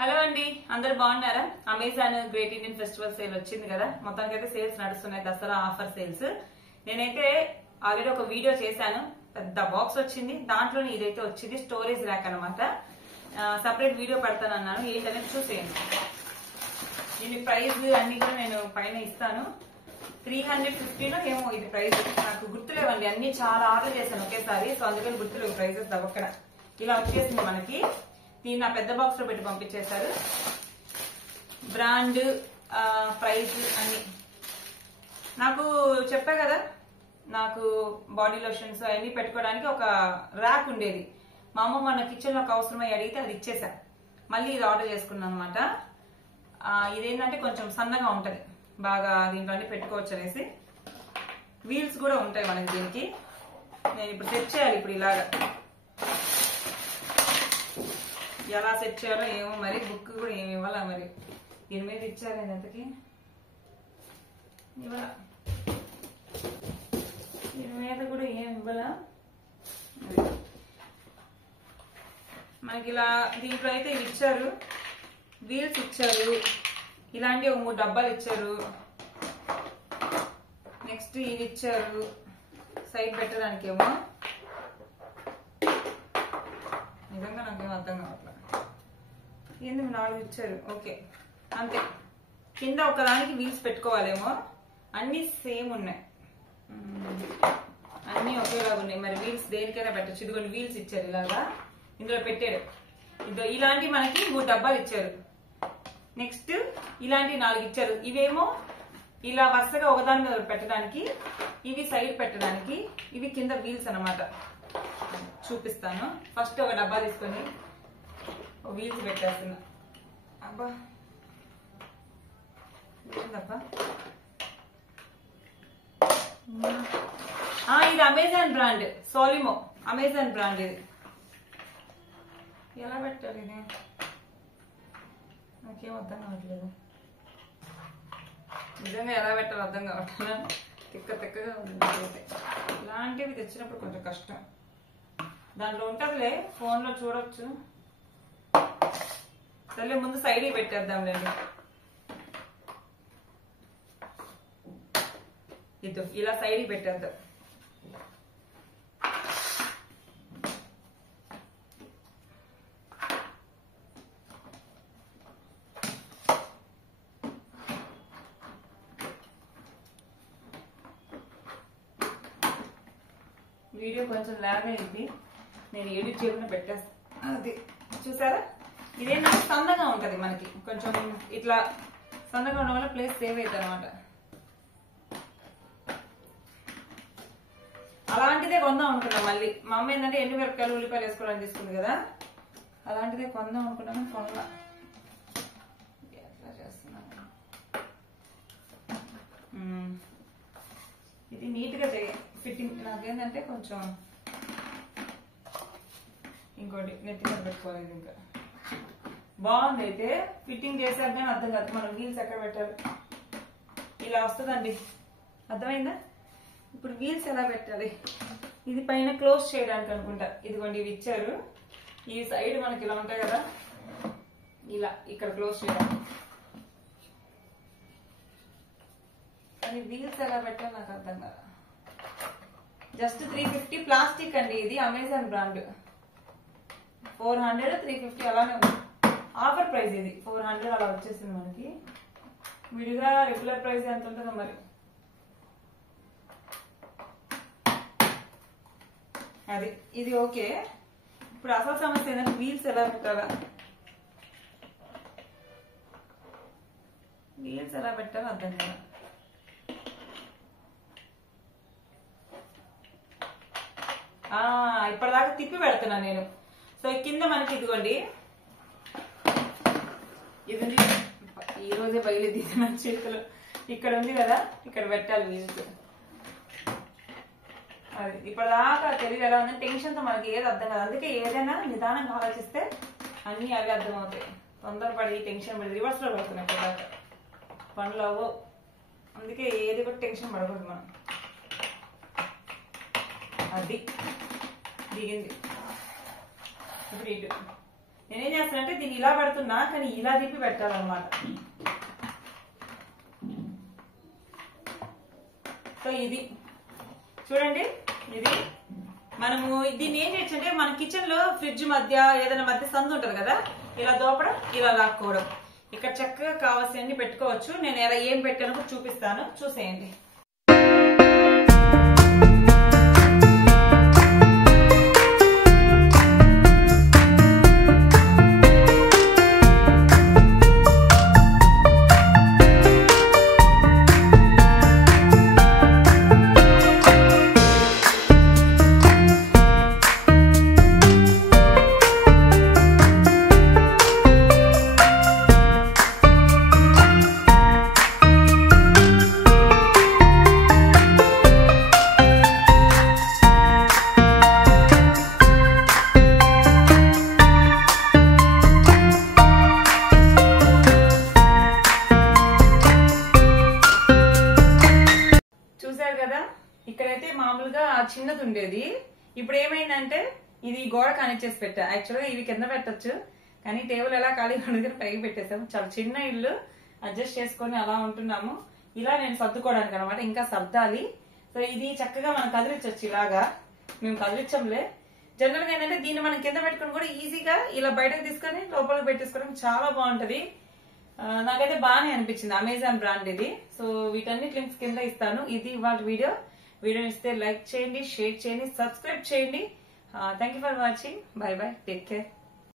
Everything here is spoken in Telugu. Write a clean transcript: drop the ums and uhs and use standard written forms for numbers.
హలో అండి, అందరు బాగున్నారా? Amazon great Indian festival sale వచ్చింది కదా. మొత్తానికైతే సేల్స్ నడుస్తున్నాయి, దసరా ఆఫర్ సేల్స్. నేనైతే ఆల్రెడీ ఒక వీడియో చేశాను, పెద్ద బాక్స్ వచ్చింది, దాంట్లోనే ఇదైతే వచ్చింది. స్టోరేజ్ ర్యాక్ అనమాట. సపరేట్ వీడియో పెడతానన్నాను, ఏంటనేది చూసేయండి. దీని ప్రైస్ అన్ని కూడా నేను పైన ఇస్తాను. 350లో ఏమో ఇది ప్రైస్, నాకు గుర్తులేవండి, అన్ని చాలా ఆర్డర్ చేశాను ఒకేసారి, సో అందుకని గుర్తులేవు ప్రైజెస్. దవ్వక్కడ ఇలా వచ్చేసింది మనకి. దీన్ని నా పెద్ద బాక్స్ లో పెట్టి పంపించేశారు. బ్రాండ్, ప్రైస్ అన్ని నాకు చెప్పా కదా. నాకు బాడీ లోషన్స్ అవన్నీ పెట్టుకోవడానికి ఒక ర్యాక్ ఉండేది. మా అమ్మ మన కిచెన్ లో ఒక అవసరమై అడిగితే అది ఇచ్చేసా. మళ్ళీ ఇది ఆర్డర్ చేసుకున్నాను అనమాట. ఇదేంటంటే కొంచెం సన్నగా ఉంటది, బాగా దీంట్లో అన్ని పెట్టుకోవచ్చు అనేసి. వీల్స్ కూడా ఉంటాయి మనకి దీనికి. నేను ఇప్పుడు సెట్ చేయాలి. ఇప్పుడు ఇలాగా ఎలా సెట్ చేయాలో ఏమో, మరి బుక్ కూడా ఏమి ఇవ్వాలా, మరి దీని మీద ఇచ్చారు ఎంతకి ఇవ్వాలా, దీని మీద కూడా ఏమి ఇవ్వాలా. మనకి ఇలా దీంట్లో అయితే ఇవి ఇచ్చారు, వీల్స్ ఇచ్చారు, ఇలాంటి ఒక 3 డబ్బాలు ఇచ్చారు. నెక్స్ట్ ఇవి ఇచ్చారు సైడ్ పెట్టడానికేమో. నిజంగా నాకేం అర్థం కావట్లేదు, ఎందుకు 4 ఇచ్చారు. ఓకే, అంతే. కింద ఒకదానికి వీల్స్ పెట్టుకోవాలేమో. అన్ని సేమ్ ఉన్నాయి, అన్ని ఒకేలాగా ఉన్నాయి. మరి వీల్స్ దేనికైనా పెట్టచ్చు. ఇదిగోండి వీల్స్ ఇచ్చారు, ఇలాగా ఇందులో పెట్టాడు. ఇలాంటి మనకి 3 డబ్బాలు ఇచ్చారు. నెక్స్ట్ ఇలాంటి 4 ఇచ్చారు. ఇవేమో ఇలా వరుసగా ఒకదాని మీద పెట్టడానికి, ఇవి సైడ్ పెట్టడానికి, ఇవి కింద వీల్స్ అన్నమాట. చూపిస్తాను. ఫస్ట్ ఒక డబ్బా తీసుకొని వీల్స్ పెట్టేస్తున్నా. అబ్బా ఏందబ్బా, ఇది Amazon brand, Solimo Amazon brand. ఇది ఎలా పెట్టాలి, ఇది నాకేం అర్థం కావట్లేదు. నిజంగా ఎలా పెట్టాలో అర్థం కావట్లేదు, తిక్కగా ఉంది. ఇలాంటివి తెచ్చినప్పుడు కొంచెం కష్టం. దాంట్లో ఉంటుందిలే, ఫోన్ లో చూడొచ్చు. సరే, ముందు సైడ్ పెట్టేద్దాంలేండి. ఇది ఇలా సైడ్ పెట్టేద్దాం. వీడియో కొంచెం లాగ్ అయింది, నేను ఎడిట్ చేయకుండా పెట్టేస్తాను. అది చూసారా, ఇదేంటంటే సన్నగా ఉంటది మనకి. కొంచెం ఇట్లా సన్నగా ఉండడం వల్ల ప్లేస్ సేవ్ అవుతుంది అనమాట. అలాంటిదే కొందాం అనుకున్నాం. మళ్ళీ మా అమ్మ ఏంటంటే ఎండుమిరపకాయలు ఉల్లిపాయలు వేసుకోవడానికి తీసుకుంది కదా, అలాంటిదే కొందాం అనుకున్నాము. కొనలా. ఎట్లా చేస్తున్నాను, ఇది నీట్ గా ఫిట్టింగ్. నాకేంటంటే కొంచెం ఇంకోటి నెత్తి మీద పెట్టుకోలేదు. ఇంకా బాగుంది, అయితే ఫిట్టింగ్ చేశారు కానీ అర్థం కాదు మనం వీల్స్ ఎక్కడ పెట్టాలి. ఇలా వస్తుందండి, అర్థమైందా? ఇప్పుడు వీల్స్ ఎలా పెట్టాలి, ఇది పైన క్లోజ్ చేయడానికి అనుకుంటా. ఇదిగోండి ఇవి ఇచ్చారు, ఈ సైడ్ మనకి ఇలా ఉంటాయి కదా, ఇలా ఇక్కడ క్లోజ్ చేయడానికి. కానీ వీల్స్ ఎలా పెట్టాలి నాకు అర్థం కాదు. జస్ట్ 350 ప్లాస్టిక్ అండి. ఇది అమెజాన్ బ్రాండ్. 400 350 అలానే ఉంది. ఆఫర్ ప్రైస్ ఇది 400 అలా వచ్చేసింది మనకి. విడిగా రెగ్యులర్ ప్రైస్ ఎంత ఉంటుందో మరి. అది ఇది ఓకే. ఇప్పుడు అసలు సమస్య ఏంటంటే వీల్స్ ఎలా పెట్టాలా, వీల్స్ ఎలా పెట్టాలో అర్థం కదా. ఇప్పటిదాకా తిప్పి పెడుతున్నా నేను. సో కింద మనకి ఇదిగోండి, ఇది ఈ రోజే బయలుది నా చేతులు. ఇక్కడ ఉంది కదా, ఇక్కడ పెట్టాలి వీల్స్. అది ఇప్పటిదాకా తెలియదు ఎలా ఉందని టెన్షన్తో మనకి ఏది అర్థం కాదు. అందుకే ఏదైనా నిదానంగా ఆలోచిస్తే అన్ని అవి అర్థమవుతాయి. తొందరపడి టెన్షన్ పడి రివర్స్ లో పడుతున్నాయి ఇప్పటిదాకా పనులు అవ్వవు. అందుకే ఏది కూడా టెన్షన్ పడకూడదు మనం. అది దిగింది. ఇప్పుడు ఇటు నేనేం చేస్తానంటే దీన్ని ఇలా పెడుతున్నా, కానీ ఇలా తిప్పి పెట్టాలన్నమాట. సో ఇది చూడండి, ఇది మనము దీన్ని ఏం చేయొచ్చు అంటే మన కిచెన్ లో ఫ్రిడ్జ్ మధ్య ఏదైనా మధ్య సందు ఉంటది కదా, ఇలా దోపడం, ఇలా లాక్కోవడం. ఇక్కడ చక్కగా కావాల్సినన్ని పెట్టుకోవచ్చు. నేను ఎలా ఏం పెట్టానో చూపిస్తాను, చూసేయండి. కదా, ఇక్కడైతే మామూలుగా చిన్నది ఉండేది. ఇప్పుడు ఏమైందంటే ఇది గోడ కానిచ్చేసి పెట్టా. యాక్చువల్గా ఇవి కింద పెట్టచ్చు, కానీ టేబుల్ ఎలా ఖాళీ ఉండదు పైకి పెట్టేసాము. చాలా చిన్న ఇల్లు, అడ్జస్ట్ చేసుకొని అలా ఉంటున్నాము. ఇలా నేను సర్దుకోవడానికి అనమాట, ఇంకా సర్దాలి. సో ఇది చక్కగా మనం కదిలించవచ్చు. ఇలాగా మేము కదిలించంలే. జనరల్ గా ఏంటంటే దీన్ని మనం కింద పెట్టుకుని కూడా ఈజీగా ఇలా బయటకు తీసుకొని లోపలికి పెట్టేసుకోవడం చాలా బాగుంటది. నాకైతే బాగానే అనిపించింది. అమెజాన్ బ్రాండ్ ఇది. సో వీటన్ని లింక్స్ కింద ఇస్తాను. ఇది ఇవాళ వీడియో ఇస్తే లైక్ చేయండి, షేర్ చేయండి, సబ్స్క్రైబ్ చేయండి. Thank you for watching. By by, take care.